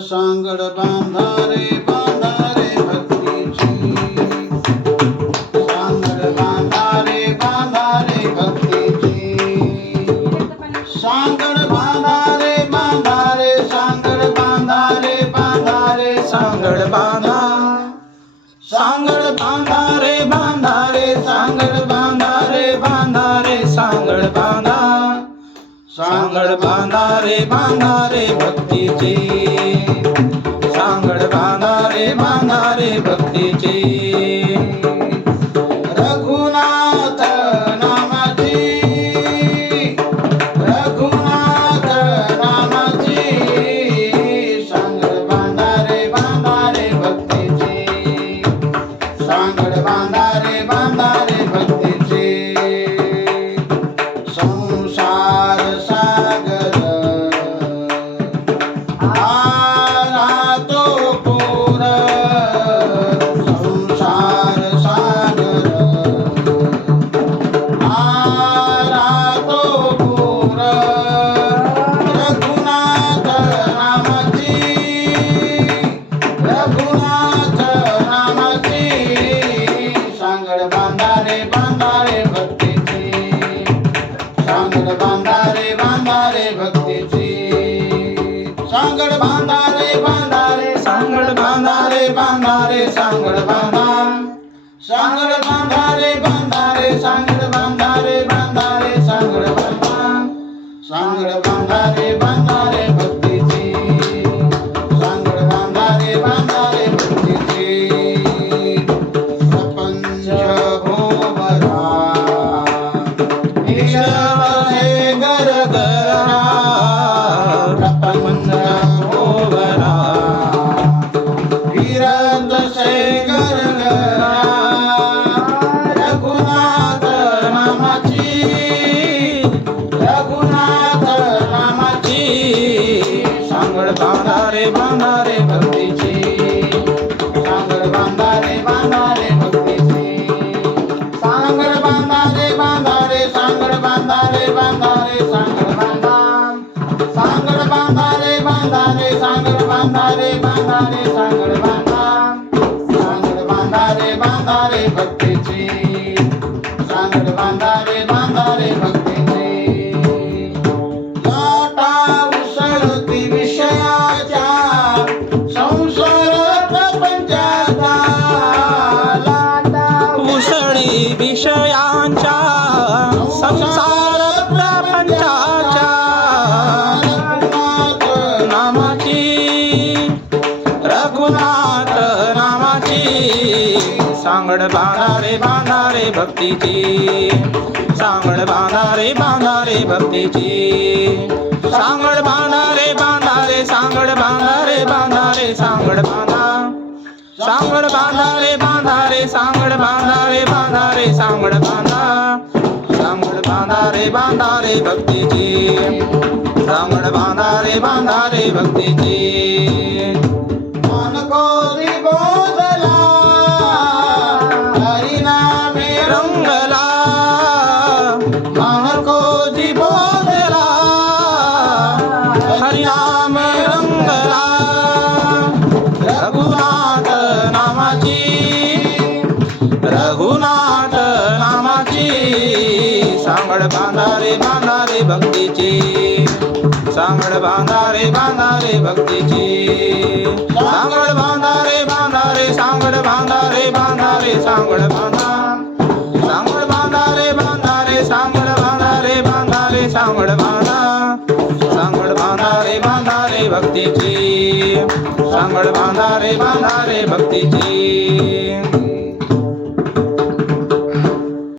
सांगड बांधारे सांगड बांधा रे बांधा रे सांगड बांधा रे बांधा रे भक्तीची. रघुनाथ नामाची रघुनाथ नामाची. सांगड बांधा रे बांधा रे भक्तीची. सांगड बांधा सांगड बांधा रे बांधा रे भक्तीची. सांगड बांधा रे बांधा रे भक्तीची. सांगड बांधा रे बांधा रे सांगड बांधा रे बांधा रे सांगड बांधा. सांगड बांधा रे बांधा रे सांगड बांधा रे बांधा रे सांगड बांधा. सांगड बांधा रे बांधा रे भक्तीची. सांगड बांधा रे बांधा ईश्वर बांधा रे बांधा रे सांगड बांधा. सांगड बांधा रे बांधा रे भक्तीची. सांगड बांधा रे बांधा रे भक्तीची. लाटा उसळती विषयाच्या संसार प्रपंचाचा. लाटा उसळी विषयांच्या सांगड बांधा रे बांधा रे भक्तीची. सांगड बांधारे बांधा रे भक्तीची. सांगड बांधारे बांधा रे सांगड बांधा रे सांगड बांधा. सांगड बांधारे बांधारे बांधा रे सांगड बांधारे बांधारे बांधा रे सांगड बांधा. सांगड बांधा रे बांधा रे भक्तीची. सांगड बांधा रे बांधा रे भक्तीची मनकोरी बोधला हरिनाम रंगला रघुनाथ नामाची रघुनाथ नामाची सांगड बांधारे बांधारे भक्तीची सांगड बांधारे बांधारे भक्तीची सांगड बांधारे बांधारे सांगड बांधारे बांधारे सांगड बांधा. भक्तीची. सांगड बांधारे बांधारे भक्तीची.